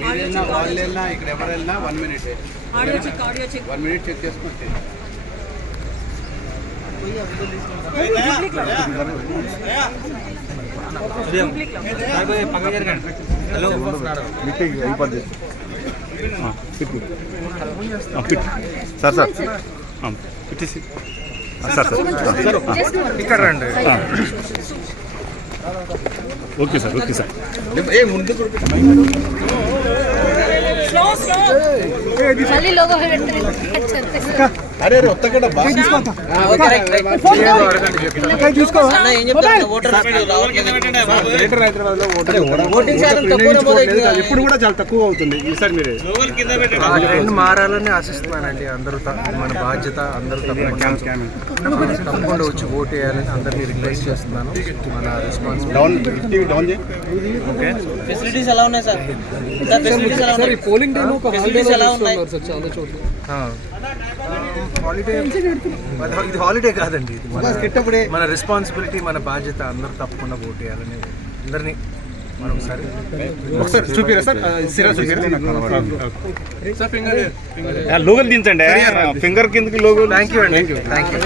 మీరైనా వాళ్ళైనా ఇక్కడ ఎవరైనా 1 మినిట్ 1 మినిట్ చెక్ చేసుకుంటే సార్ సార్ పెట్టేసి సార్ సార్ ఇక్కడ రండి. Okay sir okay sir. అరే ఒత్తగడ ఎప్పుడు కూడా చాలా తక్కువ అవుతుంది ఈసారి మీరు ట్రెండ్ మారాలని ఆశిస్తున్నానండి. అందరూ మన బాధ్యత, అందరూ తప్పకుండా వచ్చి ఓటు వేయాలని అందరినీ రిక్వెస్ట్ చేస్తున్నాను. మన రెస్పాన్సిబిలిటీ ఫెసిలిటీస్ ఎలా ఉన్నాయి సార్? పోలింగ్ టైం ఎలా ఉన్నాయి చాలా చోట్ల. హాలిడే ఇది హాలిడే కాదండి, ఇది మన రెస్పాన్సిబిలిటీ, మన బాధ్యత. అందరూ తప్పకుండా ఓటు వేయాలని అందరినీ ఒకసారి చూపిరా సార్. లోగోలు దించండి, ఫింగర్ కిందకి లోగో. థ్యాంక్ యూ అండి. Thank you.